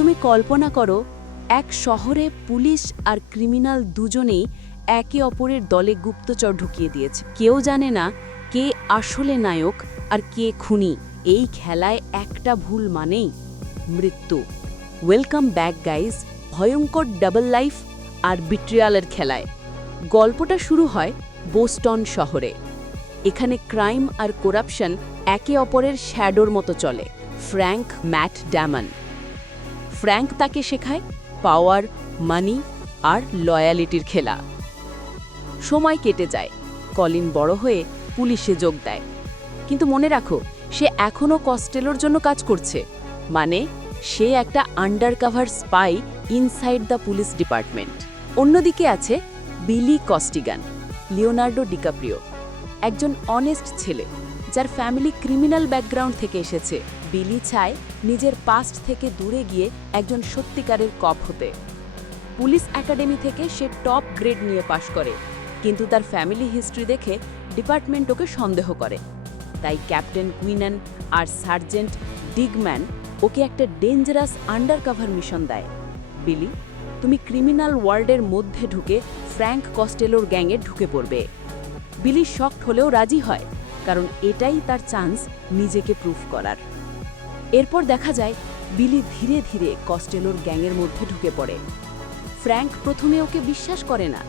তুমি কল্পনা করো, এক শহরে পুলিশ আর ক্রিমিনাল দুজনেই একে অপরের দলে গুপ্তচর ঢুকিয়ে দিয়েছে। কেউ জানে না কে আসলে নায়ক আর কে খুনি। এই খেলায় একটা ভুল মানেই মৃত্যু। ওয়েলকাম ব্যাক গাইজ ভয়ঙ্কর ডাবল লাইফ আর বিট্রিয়ালের খেলায়। গল্পটা শুরু হয় বোস্টন শহরে। এখানে ক্রাইম আর করাপশন একে অপরের শ্যাডোর মতো চলে। Frank mat ড্যামন। ফ্র্যাঙ্ক তাকে শেখায় পাওয়ার, মানি আর লয়ালিটির খেলা। সময় কেটে যায়। কলিন বড় হয়ে পুলিশে যোগ দেয়। কিন্তু মনে রাখো, সে এখনও কস্টেলোর জন্য কাজ করছে। মানে সে একটা undercover spy inside the police department অন্যদিকে আছে বিলি কস্টিগান, লিওনার্ডো ডিকাপ্রিও। একজন অনেস্ট ছেলে, যার ফ্যামিলি ক্রিমিনাল ব্যাকগ্রাউন্ড থেকে এসেছে। বিলি চায় নিজের পাস্ট থেকে দূরে গিয়ে একজন সত্যিকারের কপ হতে। পুলিশ একাডেমি থেকে সে টপ গ্রেড নিয়ে পাশ করে, কিন্তু তার ফ্যামিলি হিস্ট্রি দেখে ডিপার্টমেন্ট ওকে সন্দেহ করে। তাই ক্যাপ্টেন কুইনান আর সার্জেন্ট ডিগম্যান ওকে একটা ডেঞ্জারাস আন্ডারকাভার মিশন দেয়। বিলি, তুমি ক্রিমিনাল ওয়ার্ল্ডের মধ্যে ঢুকে ফ্র্যাঙ্ক কস্টেলোর গ্যাংয়ে ঢুকে পড়বে। বিলি শক্ট হলেও রাজি হয়, কারণ এটাই তার চান্স নিজেকে প্রুফ করার। এরপর দেখা যায়, বিলি ধীরে ধীরে কস্টেলোর গ্যাংয়ের মধ্যে ঢুকে পড়ে। ফ্র্যাঙ্ক প্রথমে ওকে বিশ্বাস করে না,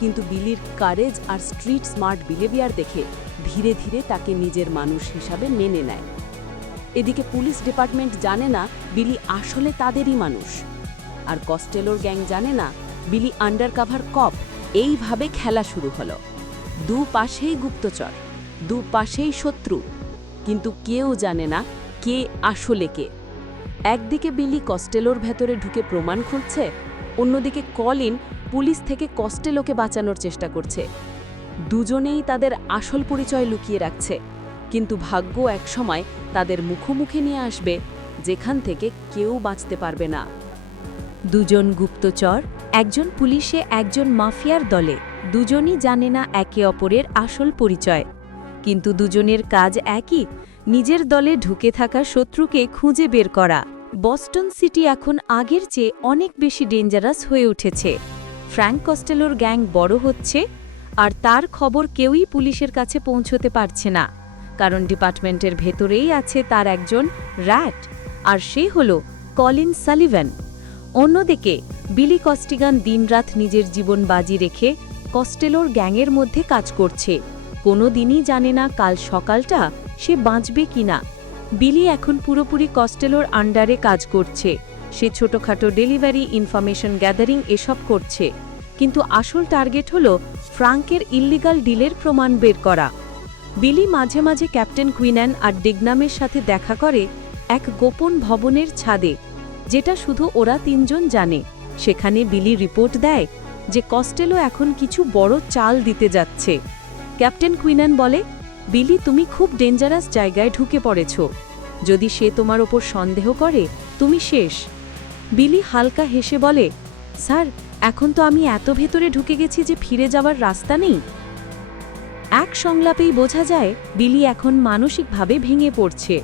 কিন্তু বিলির কারেজ আর স্ট্রিট স্মার্ট বিহেভিয়ার দেখে ধীরে ধীরে তাকে নিজের মানুষ হিসাবে মেনে নেয়। এদিকে পুলিশ ডিপার্টমেন্ট জানে না বিলি আসলে তাদেরই মানুষ। আর কস্টেলোর গ্যাং জানে না বিলি আন্ডারকাভার কপ, এইভাবে খেলা শুরু হলো। দু পাশেই গুপ্তচর দু পাশেই শত্রু, কিন্তু কেউ জানে না কে আসলে কে? একদিকে বিলি কস্টেলোর ভেতরে ঢুকে প্রমাণ খুঁজছে, অন্যদিকে কলিন পুলিশ থেকে কস্টেলোকে বাঁচানোর চেষ্টা করছে। দুজনেই তাদের আসল পরিচয় লুকিয়ে রাখছে, কিন্তু ভাগ্য একসময় তাদের মুখোমুখি নিয়ে আসবে, যেখান থেকে কেউ বাঁচতে পারবে না। দুজন গুপ্তচর, একজন পুলিশে, একজন মাফিয়ার দলে, দুজনই জানে না একে অপরের আসল পরিচয়। কিন্তু দুজনের কাজ একই নিজের দলে ঢুকে থাকা শত্রুকে খুঁজে বের করা। বস্টন সিটি এখন আগের চেয়ে অনেক বেশি ডেঞ্জারাস হয়ে উঠেছে। ফ্র্যাঙ্ক কস্টেলোর গ্যাং বড় হচ্ছে, আর তার খবর কেউই পুলিশের কাছে পৌঁছতে পারছে না। কারণ ডিপার্টমেন্টের ভেতরেই আছে তার একজন র্যাট, আর সে হল কলিন সালিভ্যান। অন্যদিকে, বিলি কস্টিগান দিনরাত নিজের জীবন বাজি রেখে কস্টেলোর গ্যাংয়ের মধ্যে কাজ করছে। কোনো দিনই জানে না কাল সকালটা সে বাঁচবে কিনা বিলি এখন পুরোপুরি কস্টেলোর আন্ডারে কাজ করছে। সে ছোটখাটো ডেলিভারি, ইনফরমেশন গ্যাদারিং এসব করছে। কিন্তু আসল টার্গেট হল ফ্রাঙ্কের ইল্লিগাল ডিলের প্রমাণ বের করা। বিলি মাঝে মাঝে ক্যাপ্টেন কুইন্যান আর ডিগনামের সাথে দেখা করে এক গোপন ভবনের ছাদে, যেটা শুধু ওরা তিনজন জানে। সেখানে বিলি রিপোর্ট দেয় যে কস্টেলো এখন কিছু বড় চাল দিতে যাচ্ছে। ক্যাপ্টেন কুইনান বলে বিলি, তুমি খুব ডেঞ্জারাস জায়গায় ঢুকে পড়েছ। যদি সে তোমার ওপর সন্দেহ করে, তুমি শেষ। বিলি হালকা হেসে বলে, স্যার, এখন তো আমি এত ভেতরে ঢুকে গেছি যে ফিরে যাওয়ার রাস্তা নেই। এক সংলাপেই বোঝা যায়, বিলি এখন মানসিকভাবে ভেঙে পড়ছে।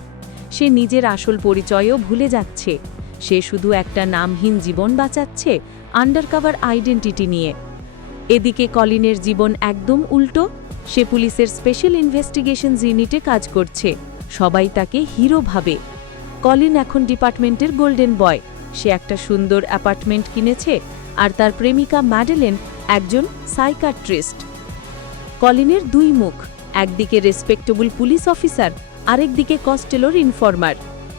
সে নিজের আসল পরিচয়ও ভুলে যাচ্ছে। সে শুধু একটা নামহীন জীবন বাঁচাচ্ছে আন্ডারকাভার আইডেন্টিটি নিয়ে। এদিকে কলিনের জীবন একদম উল্টো সে পুলিশের স্পেশাল ইনভেস্টিগেশনস ইউনিটে কাজ করছে। সবাই তাকে হিরো ভাবে। কলিন এখন ডিপার্টমেন্টের গোল্ডেন বয়। সে একটা সুন্দর অ্যাপার্টমেন্ট কিনেছে আর তার প্রেমিকা ম্যাডেলেন একজন সাইকাট্রিস্ট। কলিনের দুই মুখ, একদিকে রেসপেক্টেবল পুলিশ অফিসার, আরেকদিকে কস্টেলোর ইনফরমার।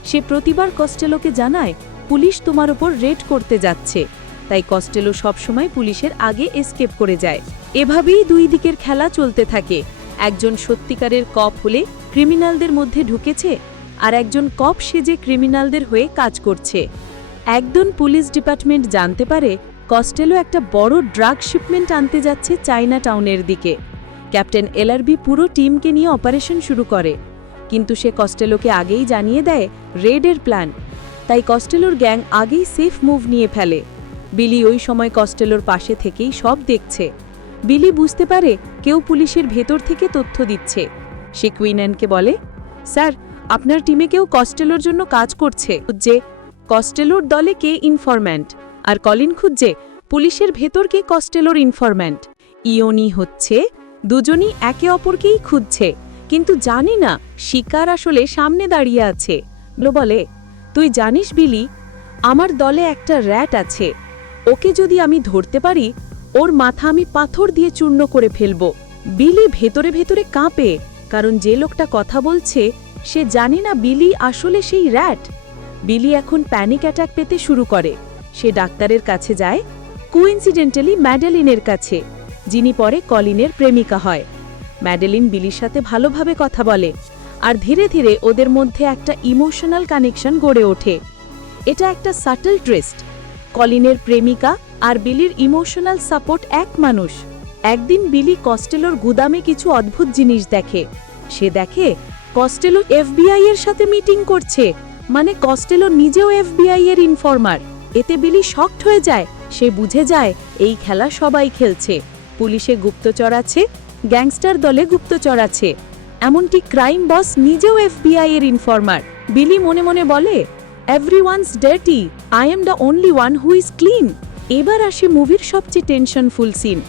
সে প্রতিবার কস্টেলোকে জানায়, পুলিশ তোমার ওপর রেড করতে যাচ্ছে। তাই কস্টেলো সবসময় পুলিশের আগে এসকেপ করে যায়। এভাবেই দুই দিকের খেলা চলতে থাকে। একজন সত্যিকারের কপ হলে ক্রিমিনালদের মধ্যে ঢুকেছে আর একজন কপ সেজে ক্রিমিনালদের হয়ে কাজ করছে। একজন পুলিশ ডিপার্টমেন্ট জানতে পারে কস্টেলো একটা বড় ড্রাগ শিপমেন্ট আনতে যাচ্ছে চায়না টাউনের দিকে। ক্যাপ্টেন এলআরবি পুরো টিমকে নিয়ে অপারেশন শুরু করে। কিন্তু সে কস্টেলোকে আগেই জানিয়ে দেয়, রেডের প্ল্যান। তাই কস্টেলোর গ্যাং আগেই সেফ মুভ নিয়ে ফেলে। বিলি ওই সময় কস্টেলোর পাশে থেকেই সব দেখছে। বিলি বুঝতে পারে কেউ পুলিশের ভেতর থেকে তথ্য দিচ্ছে। সে কুইন্যানকে বলে, স্যার, আপনার টিমে কেউ কস্টেলোর জন্য কাজ করছে। যে কস্টেলোর দলে কে ইনফরম্যান্ট? আর কলিন খুঁজছে পুলিশের ভেতর কে কস্টেলোর ইনফরম্যান্ট? ইয়নি হচ্ছে, দুজনই একে অপরকেই খুঁজছে। কিন্তু জানি না শিকার আসলে সামনে দাঁড়িয়ে আছে। বলে, তুই জানিস বিলি, আমার দলে একটা র্যাট আছে। ওকে যদি আমি ধরতে পারি ওর মাথা আমি পাথর দিয়ে চূর্ণ করে ফেলব। বিলি ভেতরে ভেতরে কাঁপে, কারণ যে লোকটা কথা বলছে, সে জানে না বিলি আসলে সেই র্যাট। বিলি এখন প্যানিক অ্যাটাক পেতে শুরু করে। সে ডাক্তারের কাছে যায়, কুইন্সিডেন্টালি ম্যাডেলিনের কাছে, যিনি পরে কলিনের প্রেমিকা হয়। ম্যাডেলিন বিলির সাথে ভালোভাবে কথা বলে, আর ধীরে ধীরে ওদের মধ্যে একটা ইমোশনাল কানেকশন গড়ে ওঠে। এটা একটা সাটল ট্রেস্ট কলিনের প্রেমিকা আর বিলির ইমোশনাল সাপোর্ট এক মানুষ। একদিন বিলি কস্টেলোর গুদামে কিছু অদ্ভুত জিনিস দেখে। সে দেখে, কস্টেলো এফবিআই এর সাথে মিটিং করছে। মানে কস্টেলো নিজেও এফবিআই এর ইনফরমার। এতে বিলি শক্ট হয়ে যায়। সে বুঝে যায়, এই খেলা সবাই খেলছে। পুলিশে গুপ্তচর আছে, গ্যাংস্টার দলে গুপ্তচর আছে। এমনকি ক্রাইম বস নিজেও এফবিআই এর ইনফরমার। বিলি মনে মনে বলে everyone's dirty I am the only one who is clean এবার আসে মুভির সবচেয়ে টেনশনফুল সিন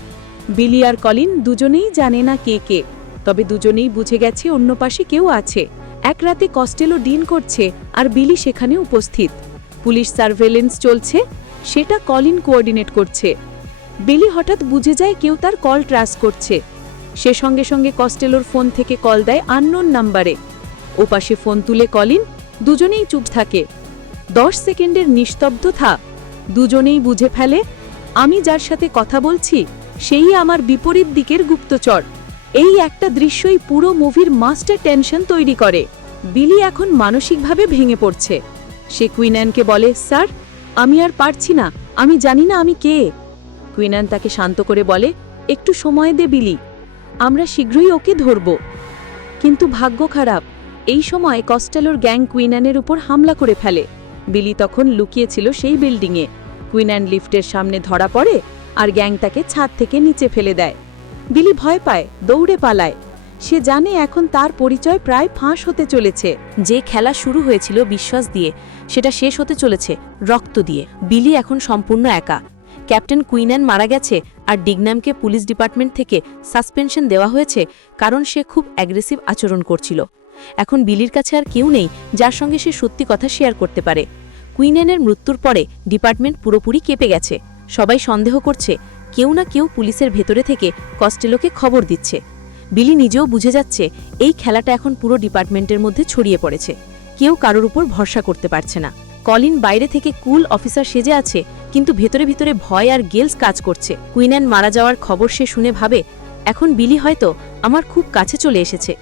বিলি আর কলিন দুজনেই জানে না কে কে। তবে দুজনেই বুঝে গেছে অন্য পাশে কেউ আছে। এক রাতে কস্টেলো ডিন করছে আর বিলি সেখানে উপস্থিত। পুলিশ সার্ভেলেন্স চলছে, সেটা কলিন কোঅর্ডিনেট করছে। বিলি হঠাৎ বুঝে যায় কেউ তার কল ট্রাস করছে। সে সঙ্গে সঙ্গে কস্টেলোর ফোন থেকে কল দেয় আননোন নাম্বারে। ওপাশে ফোন তুলে কলিন, দুজনেই চুপ থাকে। দশ সেকেন্ডের নিস্তব্ধতা। দুজনেই বুঝে ফেলে, আমি যার সাথে কথা বলছি, সেই আমার বিপরীত দিকের গুপ্তচর। এই একটা দৃশ্যই পুরো মুভির মাস্টার টেনশন তৈরি করে। বিলি এখন মানসিকভাবে ভেঙে পড়ছে। সে কুইন্যানকে বলে, স্যার, আমি আর পারছি না, আমি জানি না আমি কে। কুইন্যান তাকে শান্ত করে বলে, একটু সময় দে বিলি, আমরা শীঘ্রই ওকে ধরব। কিন্তু ভাগ্য খারাপ। এই সময় কস্টেলোর গ্যাং কুইন্যানের উপর হামলা করে ফেলে। বিলি তখন লুকিয়েছিল সেই বিল্ডিংয়ে। কুইন্যান লিফটের সামনে ধরা পড়ে আর গ্যাং তাকে ছাদ থেকে নিচে ফেলে দেয়। বিলি ভয় পায়, দৌড়ে পালায়। সে জানে এখন তার পরিচয় প্রায় ফাঁস হতে চলেছে। যে খেলা শুরু হয়েছিল বিশ্বাস দিয়ে, সেটা শেষ হতে চলেছে রক্ত দিয়ে। বিলি এখন সম্পূর্ণ একা। ক্যাপ্টেন কুইন্যান মারা গেছে আর ডিগন্যামকে পুলিশ ডিপার্টমেন্ট থেকে সাসপেনশন দেওয়া হয়েছে কারণ সে খুব অ্যাগ্রেসিভ আচরণ করছিল। এখন বিলির কাছে আর কেউ নেই যার সঙ্গে সে সত্যি কথা শেয়ার করতে পারে। কুইন্যানের মৃত্যুর পরে ডিপার্টমেন্ট পুরোপুরি কেঁপে গেছে। সবাই সন্দেহ করছে, কেউ না কেউ পুলিশের ভেতরে থেকে কস্টেলোকে খবর দিচ্ছে। বিলি নিজেও বুঝে যাচ্ছে, এই খেলাটা এখন পুরো ডিপার্টমেন্টের মধ্যে ছড়িয়ে পড়েছে। কেউ কারোর উপর ভরসা করতে পারছে না। কলিন বাইরে থেকে কুল অফিসার সেজে আছে, কিন্তু ভেতরে ভিতরে ভয় আর গেলস কাজ করছে। কুইন্যান মারা যাওয়ার খবর সে শুনে ভাবে, এখন বিলি হয়তো আমার খুব কাছে চলে এসেছে।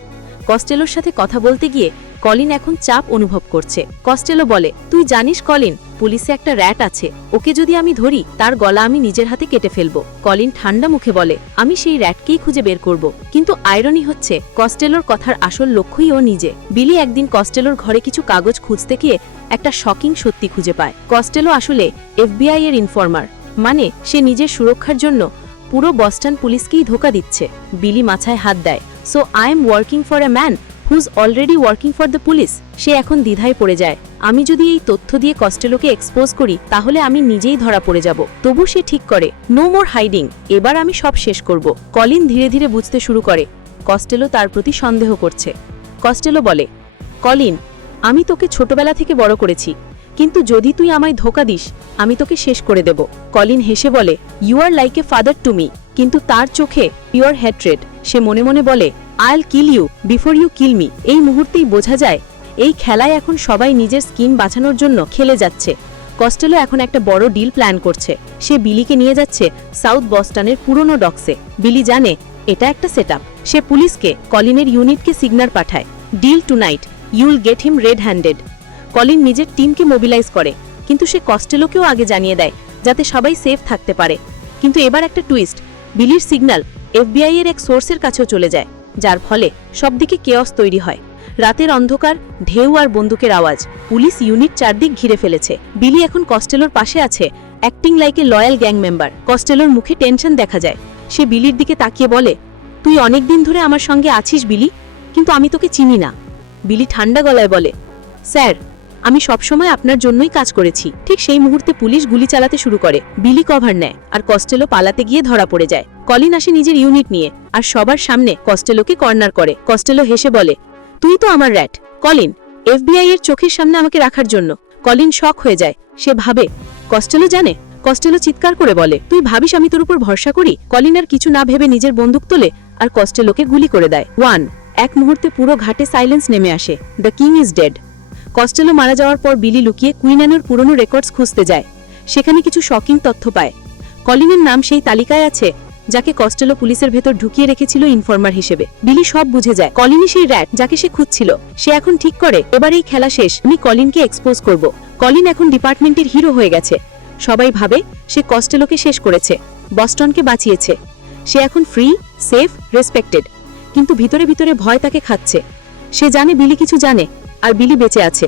কস্টেলোর সাথে কথা বলতে গিয়ে কলিন এখন চাপ অনুভব করছে। কস্টেলো বলে, তুই জানিস কলিন, পুলিশে একটা র্যাট আছে। ওকে যদি আমি ধরি, তার গলা আমি নিজের হাতে কেটে ফেলব। কলিন ঠান্ডা মুখে বলে, আমি সেই র্যাটকেই খুঁজে বের করব। কিন্তু আয়রনি হচ্ছে, কস্টেলোর কথার আসল লক্ষ্যই ও নিজে। বিলি একদিন কস্টেলোর ঘরে কিছু কাগজ খুঁজতে গিয়ে একটা শকিং সত্যি খুঁজে পায়। কস্টেলো আসলে এফবিআই এর ইনফর্মার। মানে সে নিজের সুরক্ষার জন্য পুরো বস্টন পুলিশকেই ধোকা দিচ্ছে। বিলি মাথায় হাত দেয়। So I am working for a man whose already working for the police সে এখন দ্বিধায় পড়ে যায়। আমি যদি এই তথ্য দিয়ে কস্টেলোকে এক্সপোজ করি, তাহলে আমি নিজেই ধরা পড়ে যাব। তবু সে ঠিক করে নো মোর হাইডিং এবার আমি সব শেষ করব। কলিন ধীরে ধীরে বুঝতে শুরু করে। কস্টেলো তার প্রতি সন্দেহ করছে। কস্টেলো বলে, কলিন, আমি তোকে ছোটবেলা থেকে বড় করেছি। কিন্তু যদি তুই আমায় ধোকা দিস, আমি তোকে শেষ করে দেব। কলিন হেসে বলে you are like a father to me কিন্তু তার চোখে পিওর হ্যাট্রেড সে মনে মনে বলে I'll kill you before you kill me এই মুহূর্তেই বোঝা যায়, এই খেলায় এখন সবাই নিজের স্কিন বাঁচানোর জন্য খেলে যাচ্ছে। কস্টেলো এখন একটা বড় ডিল প্ল্যান করছে। সে বিলিকে নিয়ে যাচ্ছে সাউথ বস্টনের পুরনো ডক্সে। বিলি জানে, এটা একটা সেট সে পুলিশকে, কলিনের ইউনিটকে সিগনাল পাঠায়। Deal tonight you'll get him red handed Colin নিজের টিমকে মোবিলাইজ করে, কিন্তু সে কস্টেলোকেও আগে জানিয়ে দেয়, যাতে সবাই সেফ থাকতে পারে। কিন্তু এবার একটা টুইস্ট, বিলির সিগন্যাল এফবিআই এর এক সোর্সের কাছেও চলে যায়, যার ফলে সবদিকে কেয়স তৈরি হয়। রাতের অন্ধকার, ঢেউ আর বন্দুকের আওয়াজ, পুলিশ ইউনিট চারদিক ঘিরে ফেলেছে। বিলি এখন কস্টেলোর পাশে আছে acting like a loyal gang member কস্টেলোর মুখে টেনশন দেখা যায়। সে বিলির দিকে তাকিয়ে বলে, তুই অনেক দিন ধরে আমার সঙ্গে আছিস বিলি, কিন্তু আমি তোকে চিনি না। বিলি ঠান্ডা গলায় বলে, স্যার আমি সবসময় আপনার জন্যই কাজ করেছি। ঠিক সেই মুহূর্তে পুলিশ গুলি চালাতে শুরু করে। বিলি কভার নেয় আর কস্টেলো পালাতে গিয়ে ধরা পড়ে যায়। কলিন আসে নিজের ইউনিট নিয়ে আর সবার সামনে কস্টেলোকে কর্নার করে। কস্টেলো হেসে বলে, তুই তো আমার র্যাট। কলিন, এফবিআই এর চোখের সামনে আমাকে রাখার জন্য। কলিন শক হয়ে যায়। সে ভাবে কস্টেলো জানে? কস্টেলো চিৎকার করে বলে, তুই ভাবিস আমি তোর উপর ভরসা করি? কলিন আর কিছু না ভেবে নিজের বন্দুক তোলে আর কস্টেলোকে গুলি করে দেয়। ওয়ান, এক মুহূর্তে পুরো ঘাটে সাইলেন্স নেমে আসে। The king is dead. Costello মারা যাওয়ার পর বিলি লুকিয়ে কুইনানোর পুরনো রেকর্ডস খুঁজতে যায়। সেখানে কিছু শকিং তথ্য পায়। কলিনের নাম সেই তালিকায় আছে, যাকে কস্টেলো পুলিশের ভেতর ঢুকিয়ে রেখেছিল ইনফরমার হিসেবে। বিলি সব বুঝে যায়। কলিনই সেই র্যাট, যাকে সে খুঁজছিল। সে এখন ঠিক করে, এবার এই খেলা শেষ, আমি কলিনকে এক্সপোজ করব। কলিন এখন ডিপার্টমেন্টের হিরো হয়ে গেছে। সবাই ভাবে, সে কস্টেলোকে শেষ করেছে। বস্টনকে বাঁচিয়েছে। সে এখন ফ্রি সেফ রেসপেক্টেড কিন্তু ভিতরে ভিতরে ভয় তাকে খাচ্ছে। সে জানে, বিলি কিছু জানে। আর বিলি বেঁচে আছে।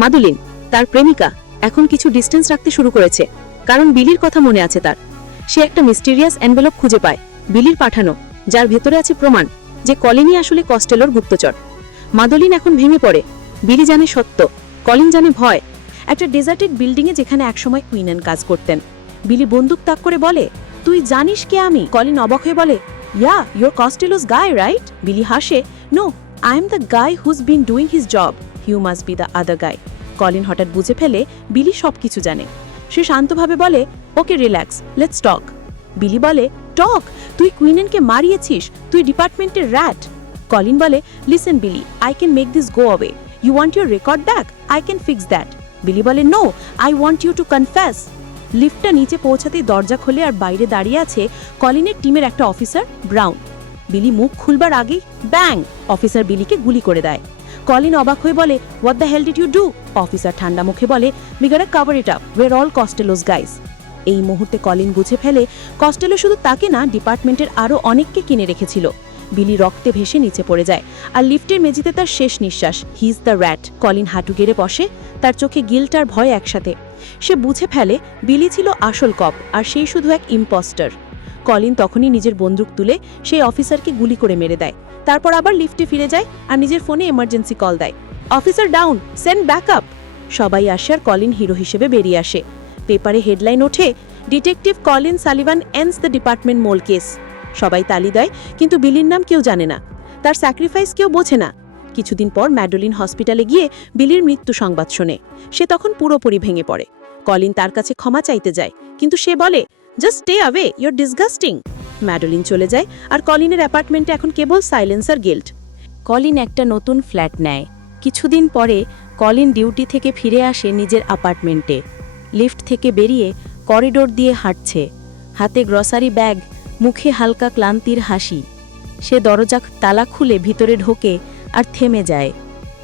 মাদুলিন, তার প্রেমিকা, এখন কিছু ডিস্টেন্স রাখতে শুরু করেছে। কারণ বিলির কথা মনে আছে তার। সে একটা মিস্টিরিয়াস এনভেলপ খুঁজে পায়, বিলির পাঠানো, যার ভেতরে আছে প্রমাণ যে কলিনই আসলে কস্টেলোর গুপ্তচর। মাদলিন এখন ভেঙে পড়ে। বিলি জানে সত্য, কলিন জানে ভয়। একটা ডেজার্টেড বিল্ডিংয়ে যেখানে একসময় কুইনেন কাজ করতেন। বিলি বন্দুক তাক করে বলে, তুই জানিস কে আমি? কলিন অবাক হয়ে বলে, ইয়া ইয়োর কস্টেলোস গাই রাইট বিলি হাসে no I am the guy whose been doing his job you must be the other guy Colin হঠাৎ বুঝে ফেলে বিলি সব কিছু জানে। সে শান্তভাবে বলে, ওকে রিল্যাক্স লেটস টক বিলি বলে টক তুই কুইনেনকে মারিয়েছিস? তুই ডিপার্টমেন্টের র্যাট কলিন বলে listen Billy I can make this go away you want your record back I can fix that Billy বলে no I want you to confess লিফটটা নিচে পৌঁছাতেই দরজা খোলে আর বাইরে দাঁড়িয়ে আছে কলিনের টিমের একটা অফিসার, ব্রাউন। বিলি মুখ খুলবার আগেই ব্যাং! অফিসার বিলিকে গুলি করে দেয়। কলিন অবাক হয়ে বলে what the hell did you do officer ঠান্ডা মুখে বলে bigger cover it up were all Costello's guys এই মুহূর্তে কলিন বুঝে ফেলে, কস্টেলো শুধু তাকে না, ডিপার্টমেন্টের আরও অনেককে কিনে রেখেছিল। বিলি রক্তে ভেসে নিচে পড়ে যায়, আর লিফটের মেঝেতে তার শেষ নিঃশ্বাস। হিজ দ্য র্যাট কলিন হাঁটু গেড়ে বসে, তার চোখে গিল্ট আর ভয় একসাথে। সে বুঝে ফেলে, বিলি ছিল আসল কপ, আর সেই শুধু এক ইম্পস্টার কলিন তখনই নিজের বন্দুক তুলে সেই অফিসারকে গুলি করে মেরে দেয়। তারপর আবার লিফটে ফিরে যায় আর নিজের ফোনে এমার্জেন্সি কল দেয়। Officer down send back up সবাই আসে আর কলিন হিরো হিসেবে বেরিয়ে আসে। পেপারে হেডলাইন ওঠে detective Colin Sullivan ends the department mole case সবাই তালি দেয়, কিন্তু বিলির নাম কেউ জানে না। তার স্যাক্রিফাইস কেউ বোঝে না। কিছুদিন পর ম্যাডোলিন হসপিটালে গিয়ে বিলির মৃত্যু সংবাদ শোনে। সে তখন পুরোপুরি ভেঙে পড়ে। কলিন তার কাছে ক্ষমা চাইতে যায়, কিন্তু সে বলে just stay away your disgusting Madolyn চলে যায়, আর কলিনের অ্যাপার্টমেন্টে এখন কেবল সাইলেন্সার গিল্ড কলিন একটা নতুন ফ্ল্যাট নেয়। কিছুদিন পরে, কলিন ডিউটি থেকে ফিরে আসে নিজের অ্যাপার্টমেন্টে। লিফট থেকে বেরিয়ে করিডোর দিয়ে হাঁটছে। হাতে গ্রসারি ব্যাগ, মুখে হালকা ক্লান্তির হাসি। সে দরজা তালা খুলে ভিতরে ঢোকে আর থেমে যায়।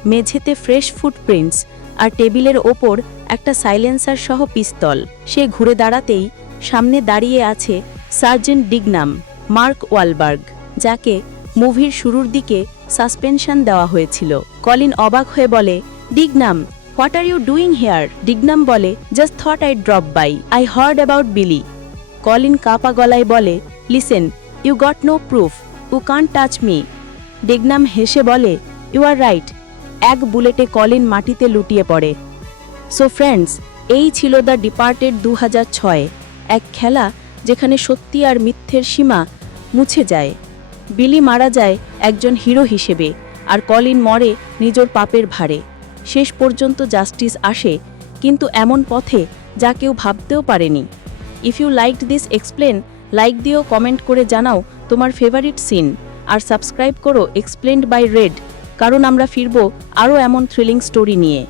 মেঝেতে ফ্রেশ ফুটপ্রিন্টস আর টেবিলের ওপর একটা সাইলেন্সার সহ পিস্তল। সে ঘুরে দাঁড়াতেই সামনে দাঁড়িয়ে আছে সার্জেন্ট ডিগনাম, মার্ক ওয়ালবার্গ, যাকে মুভির শুরুর দিকে সাসপেনশন দেওয়া হয়েছিল। কলিন অবাক হয়ে বলে, Dignam, what are you doing here? Dignam বলে, just thought I drop by, I heard about Billy. Colin কাপা গলায় বলে, listen, you got no proof, you can touch me. Dignam হেসে বলে, ইউ আর রাইট। এক বুলেটে কলিন মাটিতে লুটিয়ে পড়ে। সো ফ্রেন্ডস, এই ছিল দ্য ডিপার্টেড দু এক খেলা যেখানে সত্যি আর মিথ্যের সীমা মুছে যায়। বিলি মারা যায় একজন হিরো হিসেবে আর কলিন মরে নিজের পাপের ভারে। শেষ পর্যন্ত জাস্টিস আসে, কিন্তু এমন পথে যা কেউ ভাবতেও পারেনি। If you like this explain like দিও কমেন্ট করে জানাও তোমার ফেভারিট সিন আর সাবস্ক্রাইব করো এক্সপ্লেন্ড বাই রেড কারণ আমরা ফিরব আরও এমন থ্রিলিং স্টোরি নিয়ে।